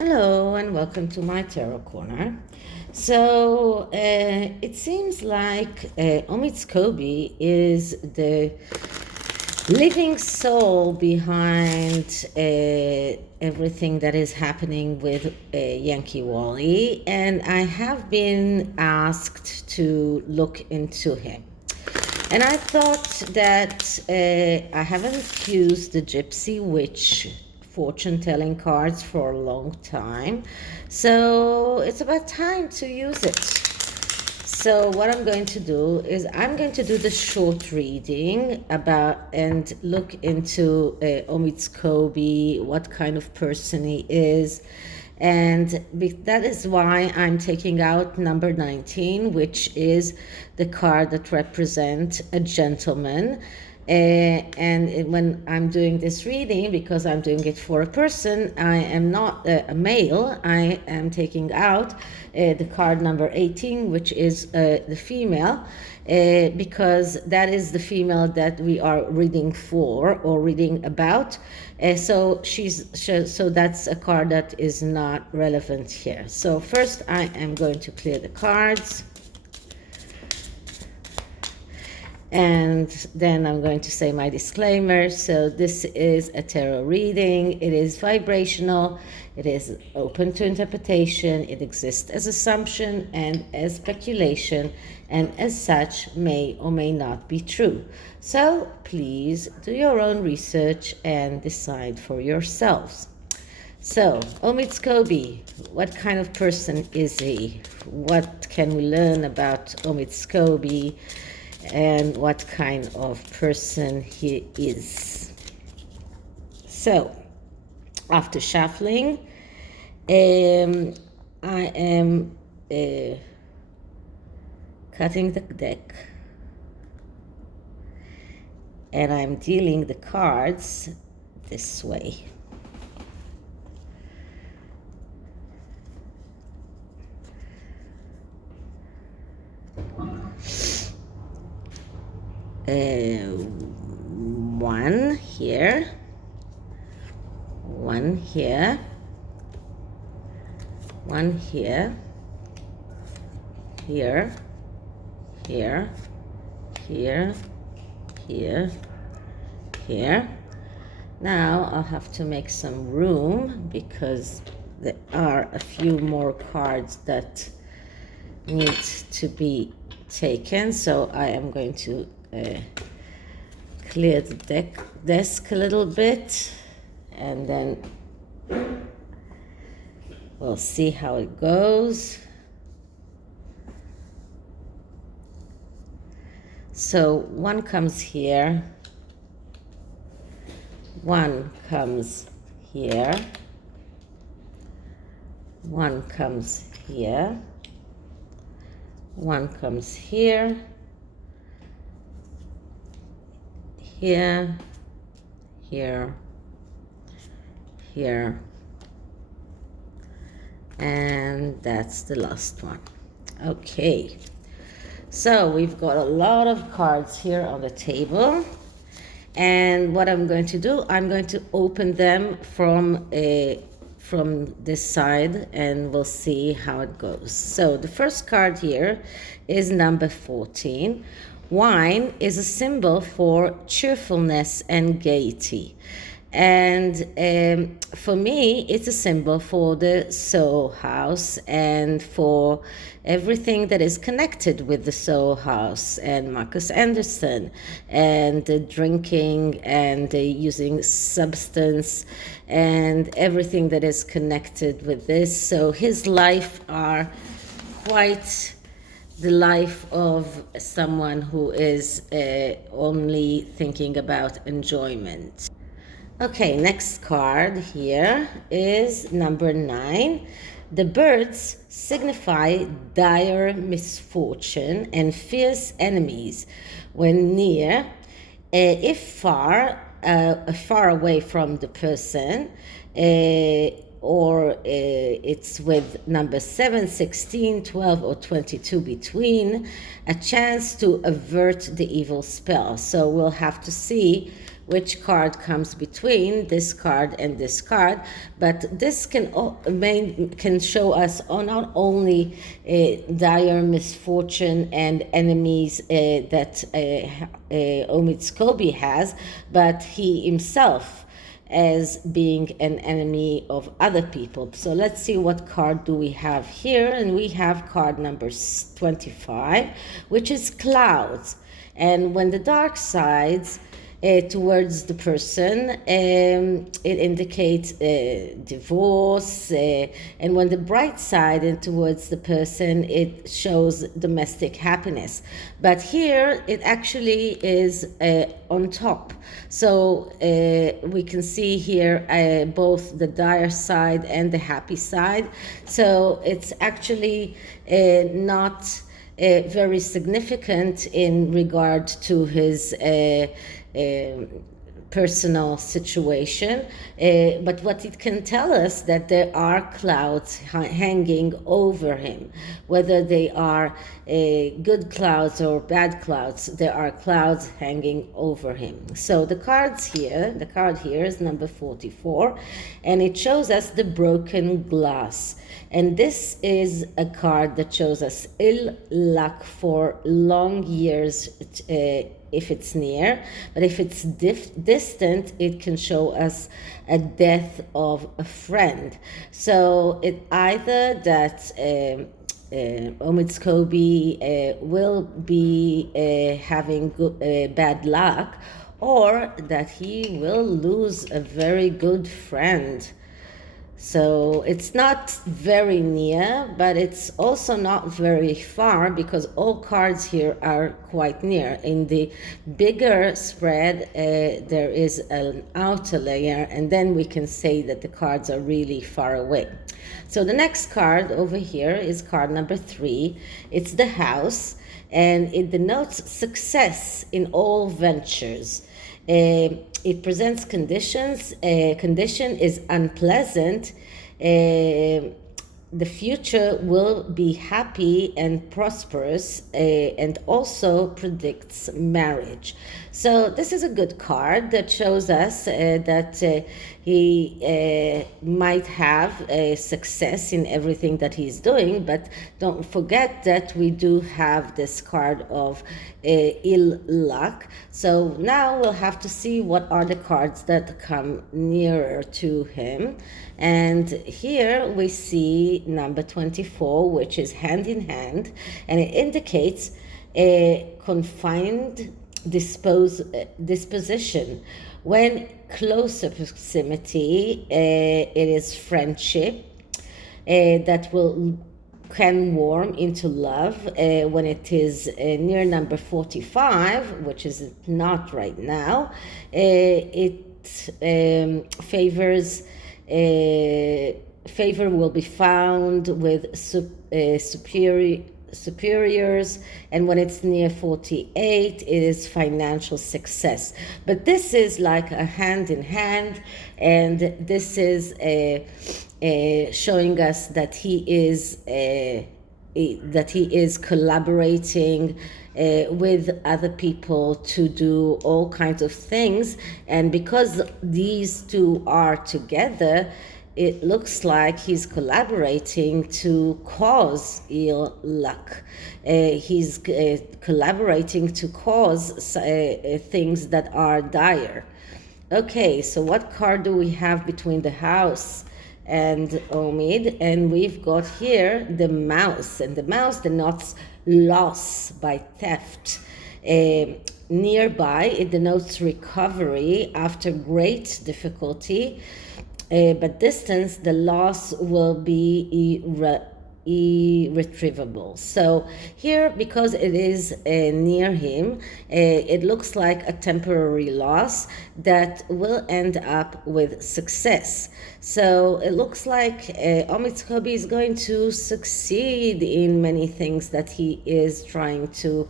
Hello and welcome to my tarot corner. So it seems like omid scobie is the living soul behind everything that is happening with Yankee Wally, and I have been asked to look into him. And I thought that I haven't used the Gypsy witch fortune telling cards for a long time, so it's about time to use it. So what I'm going to do is I'm going to do the short reading about and look into omid scobie, what kind of person he is. And that is why I'm taking out number 19, which is the card that represents a gentleman. When I'm doing this reading, because I'm doing it for a person, I am not a male, I am taking out the card number 18, which is the female, because that is the female that we are reading for or reading about. So that's a card that is not relevant here. So first I am going to clear the cards. And then I'm going to say my disclaimer. So this is a tarot reading. It is vibrational. It is open to interpretation. It exists as assumption and as speculation, and as such may or may not be true. So please do your own research and decide for yourselves. So, omid scobie, what kind of person is he? What can we learn about omid scobie? And what kind of person he is. So, after shuffling, I am cutting the deck, and I'm dealing the cards this way. One here, one here, one here, here, here, here, here, here. Now I'll have to make some room because there are a few more cards that need to be taken. So I am going to clear the desk a little bit, and then we'll see how it goes. So one comes here, one comes here, one comes here, one comes here, here, here, here, and that's the last one. Okay, so we've got a lot of cards here on the table, and what I'm going to do, I'm going to open them from this side, and we'll see how it goes. So the first card here is number 14. Wine is a symbol for cheerfulness and gaiety. And for me, it's a symbol for the soul house and for everything that is connected with the soul house and Marcus Anderson and the drinking and the using substance and everything that is connected with this. So his life are quite the life of someone who is only thinking about enjoyment. Okay, next card here is number 9. The birds signify dire misfortune and fierce enemies when near, if far away from the person, or it's with number 7, 16, 12, or 22 between, a chance to avert the evil spell. So we'll have to see which card comes between this card and this card, but this can show us not only dire misfortune and enemies that omid scobie has, but he himself as being an enemy of other people. So let's see what card do we have here. And we have card number 25, which is clouds. And when the dark sides towards the person, it indicates divorce, and when the bright side and towards the person, it shows domestic happiness. But here it actually is on top. So we can see here both the dire side and the happy side. So it's actually not very significant in regard to his personal situation, but what it can tell us that there are clouds hanging over him, whether they are good clouds or bad clouds. There are clouds hanging over him. So the card here is number 44, and it shows us the broken glass. And this is a card that shows us ill luck for long years if it's near, but if it's distant, it can show us a death of a friend. So it either that omid scobie will be having bad luck, or that he will lose a very good friend. So it's not very near, but it's also not very far, because all cards here are quite near. In the bigger spread, there is an outer layer, and then we can say that the cards are really far away. So the next card over here is card number 3. It's the house, and it denotes success in all ventures. It presents conditions. Condition is unpleasant. The future will be happy and prosperous, and also predicts marriage. So this is a good card that shows us that he might have success in everything that he's doing, but don't forget that we do have this card of ill luck. So now we'll have to see what are the cards that come nearer to him. And here we see number 24, which is hand in hand, and it indicates a confined disposition. When closer proximity, it is friendship that can warm into love. When it is near number 45, which is not right now, it favors favor will be found with superiors, and when it's near 48, it is financial success. But this is like a hand in hand, and this is showing us that he is collaborating with other people to do all kinds of things. And because these two are together, it looks like he's collaborating to cause ill luck. He's collaborating to cause things that are dire. Okay, so what card do we have between the house and omid? And we've got here the mouse, and the mouse denotes loss by theft. Nearby, it denotes recovery after great difficulty, but distance, the loss will be irretrievable. So here, because it is near him, it looks like a temporary loss that will end up with success. So it looks like omid scobie is going to succeed in many things that he is trying to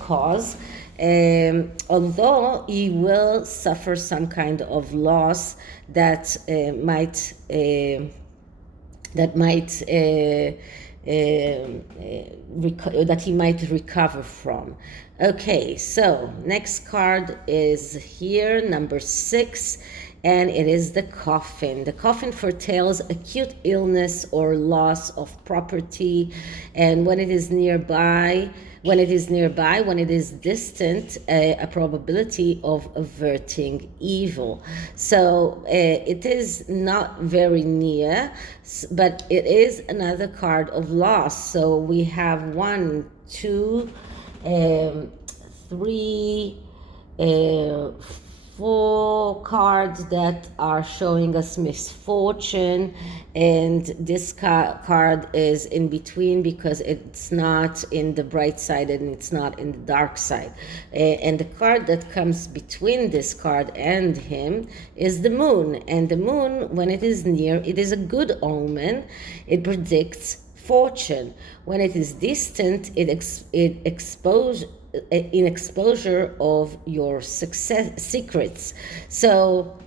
cause. Although he will suffer some kind of loss that might that he might recover from. Okay, so next card is here, number 6, and it is the Coffin. The Coffin foretells acute illness or loss of property, and when it is nearby, when it is distant, a probability of averting evil. So it is not very near, but it is another card of loss. So we have 1, 2, 3, 4 cards that are showing us misfortune, and this card is in between because it's not in the bright side and it's not in the dark side. And the card that comes between this card and him is the moon. And the moon, when it is near, it is a good omen. It predicts fortune. When it is distant, it exposes in exposure of your success secrets. So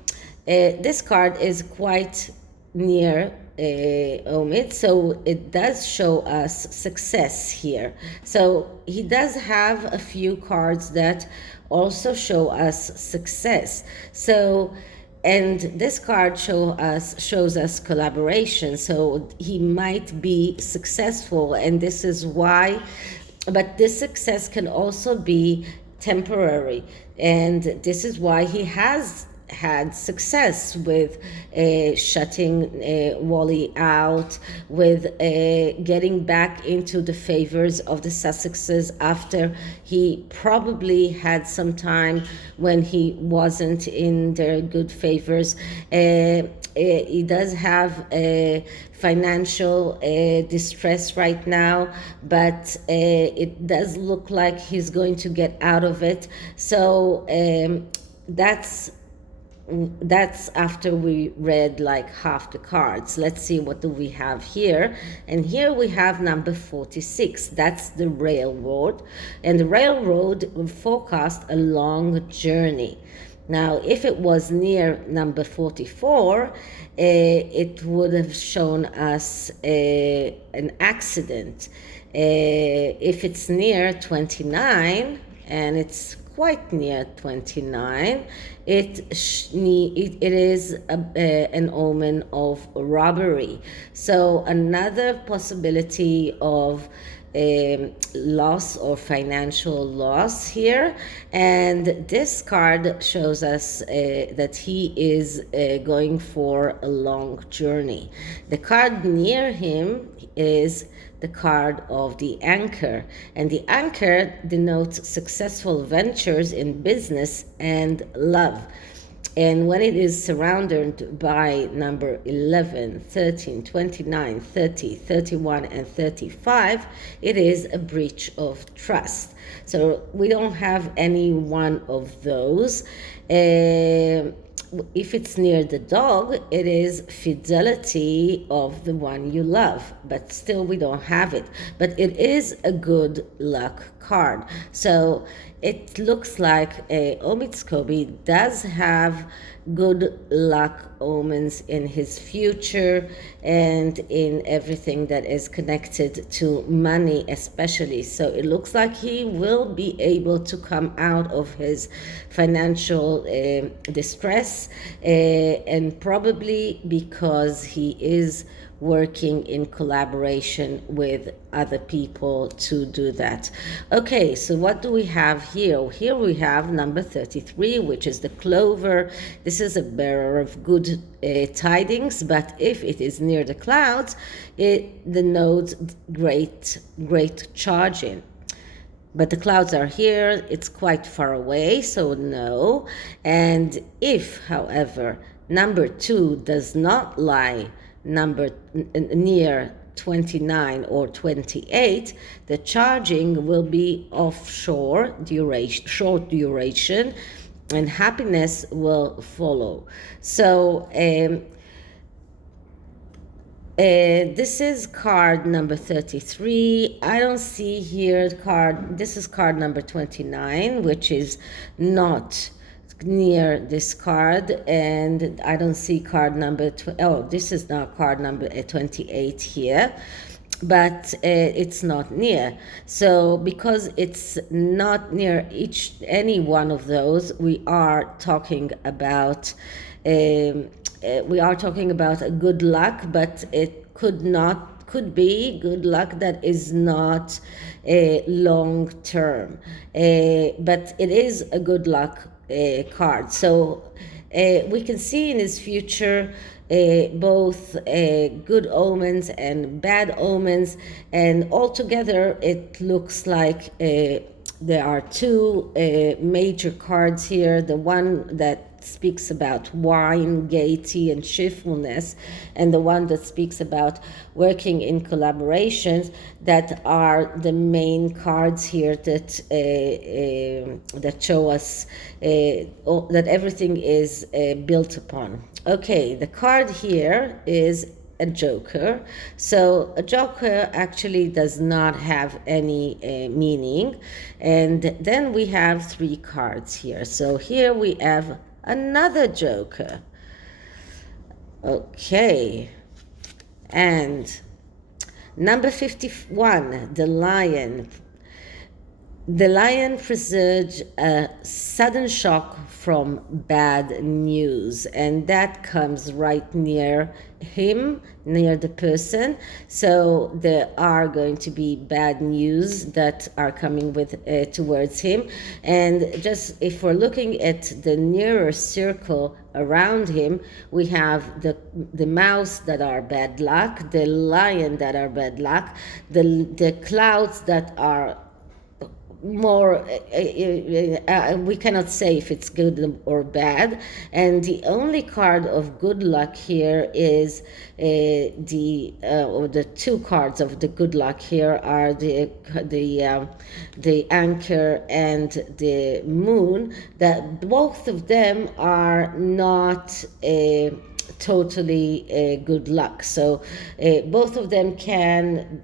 this card is quite near omid, so it does show us success here. So he does have a few cards that also show us success. So, and this card shows us collaboration, so he might be successful, and this is why. But this success can also be temporary, and this is why he has had success with shutting Wally out, with getting back into the favors of the Sussexes after he probably had some time when he wasn't in their good favors. He does have financial distress right now, but it does look like he's going to get out of it. So that's after we read like half the cards. Let's see, what do we have here? And here we have number 46. That's the railroad, and the railroad will forecast a long journey. Now, if it was near number 44, it would have shown us an accident. If it's near 29, and it's quite near 29, it is an omen of robbery. So another possibility of loss or financial loss here. And this card shows us that he is going for a long journey. The card near him is the card of the anchor, and the anchor denotes successful ventures in business and love. And when it is surrounded by number 11, 13, 29, 30, 31, and 35, it is a breach of trust. So we don't have any one of those. If it's near the dog, it is fidelity of the one you love, but still we don't have it. But it is a good luck card. So it looks like omid scobie does have good luck omens in his future and in everything that is connected to money especially. So it looks like he will be able to come out of his financial distress, and probably because he is working in collaboration with other people to do that. Okay, so what do we have here? Here we have number 33, which is the clover. This is a bearer of good tidings, but if it is near the clouds, it denotes great charging. But the clouds are here, it's quite far away, so no. And if, however, number 2 does not lie near 29 or 28, the charging will be offshore duration, short duration, and happiness will follow. So this is card number 33. I don't see here card. This is card number 29, which is not near this card, and I don't see card number this is not card number 28 here. but it's not near. So because it's not near any one of those, we are talking about a good luck, but it could be good luck that is not long term, but it is a good luck card. So we can see in his future both good omens and bad omens, and altogether it looks like there are two major cards here. The one that speaks about wine, gaiety, and cheerfulness, and the one that speaks about working in collaborations, that are the main cards here that that show us that everything is built upon. Okay, the card here is a joker. So a joker actually does not have any meaning. And then we have three cards here. So here we have another joker. Okay. And number 51, the lion. The lion presages a sudden shock from bad news, and that comes right near him, near the person. So there are going to be bad news that are coming towards him. And just if we're looking at the nearer circle around him, we have the mouse that are bad luck, the lion that are bad luck, the clouds that are more we cannot say if it's good or bad, and the only card of good luck here is or the two cards of the good luck here are the anchor and the moon, that both of them are not totally good luck. So both of them can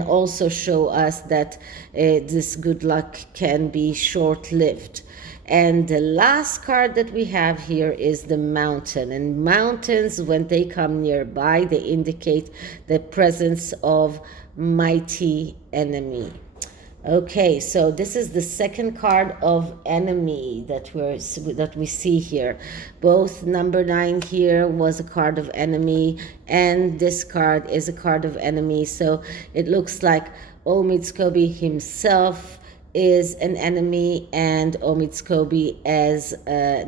also show us that this good luck can be short-lived. And the last card that we have here is the mountain. And mountains, when they come nearby, they indicate the presence of mighty enemy. Okay, so this is the second card of enemy that we see here. Both number 9 here was a card of enemy, and this card is a card of enemy. So it looks like Omid Scobie himself is an enemy, and Omid Scobie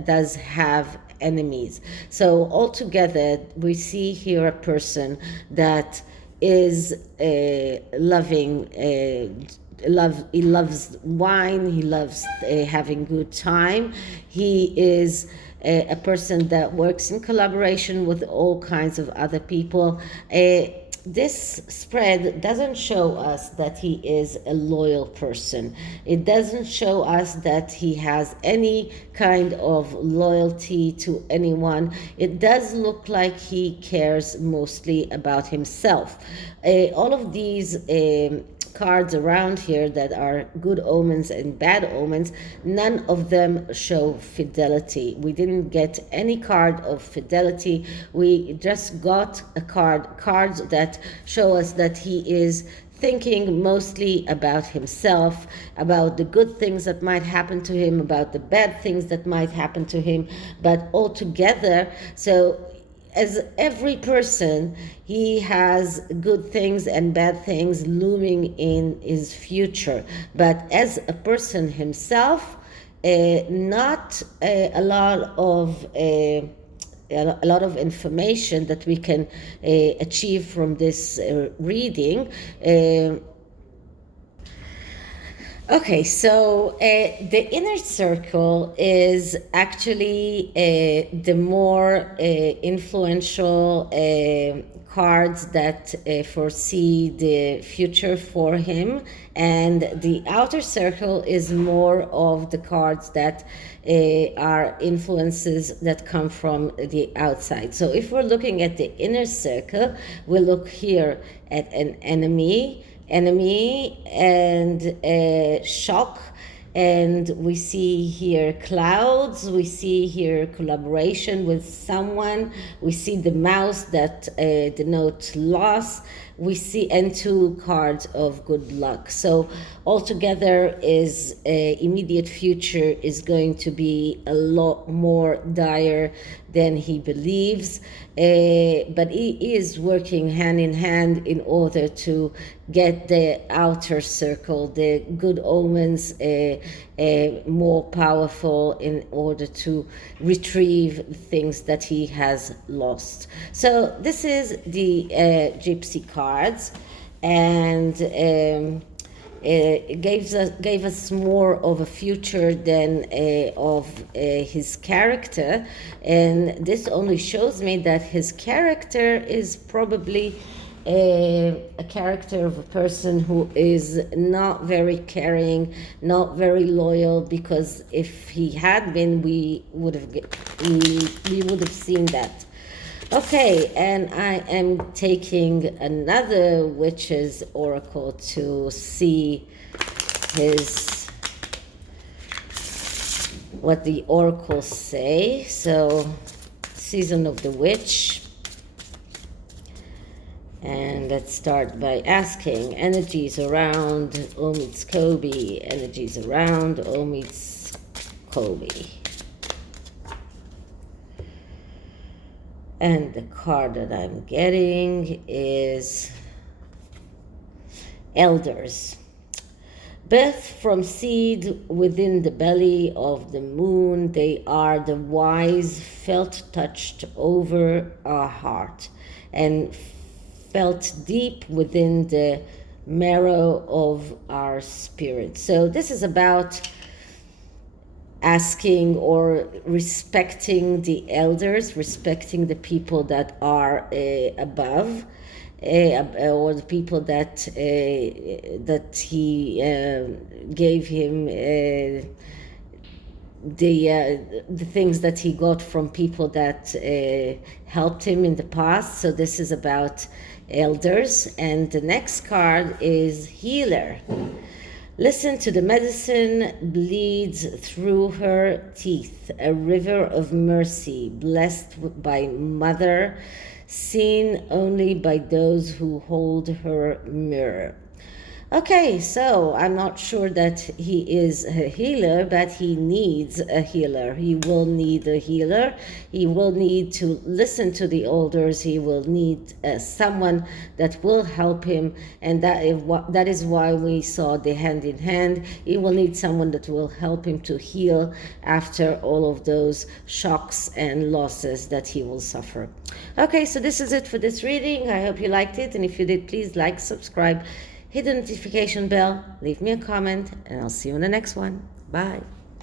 does have enemies. So altogether, we see here a person that is loving. He loves wine. He loves having good time. He is a person that works in collaboration with all kinds of other people. This spread doesn't show us that he is a loyal person. It doesn't show us that he has any kind of loyalty to anyone. It does look like he cares mostly about himself. All of these cards around here that are good omens and bad omens, none of them show fidelity. We didn't get any card of fidelity. We just got cards that show us that he is thinking mostly about himself, about the good things that might happen to him, about the bad things that might happen to him, but all together. So as every person, he has good things and bad things looming in his future. But as a person himself, not a lot of information that we can achieve from this reading. Okay, so the inner circle is actually the more influential cards that foresee the future for him, and the outer circle is more of the cards that are influences that come from the outside. So if we're looking at the inner circle, we look here at an enemy and shock, and we see here clouds, we see here collaboration with someone, we see the mouse that denotes loss, we see, and two cards of good luck. So altogether is immediate future is going to be a lot more dire than he believes, but he is working hand in hand in order to get the outer circle, the good omens, more powerful in order to retrieve things that he has lost. So this is the Gypsy cards, and it gave us more of a future than of his character, and this only shows me that his character is probably a character of a person who is not very caring, not very loyal, because if he had been, we would have seen that. Okay, and I am taking another witch's oracle to see what the oracles say. So, season of the witch. And let's start by asking energies around omid scobie, energies around omid scobie. And the card that I'm getting is Elders. Birth from seed within the belly of the moon, they are the wise, felt touched over our heart and felt deep within the marrow of our spirit. So this is about asking or respecting the elders, respecting the people that are above, or the people that he gave him the things that he got from people that helped him in the past. So this is about elders. And the next card is Healer. Listen to the medicine bleeds through her teeth, a river of mercy, blessed by mother, seen only by those who hold her mirror. Okay, so I'm not sure that he is a healer, but he needs a healer. He will need a healer. He will need to listen to the elders. He will need someone that will help him, and that is why we saw the hand in hand. He will need someone that will help him to heal after all of those shocks and losses that he will suffer. Okay, so this is it for this reading. I hope you liked it, and if you did, please like, subscribe, hit the notification bell, leave me a comment, and I'll see you in the next one. Bye.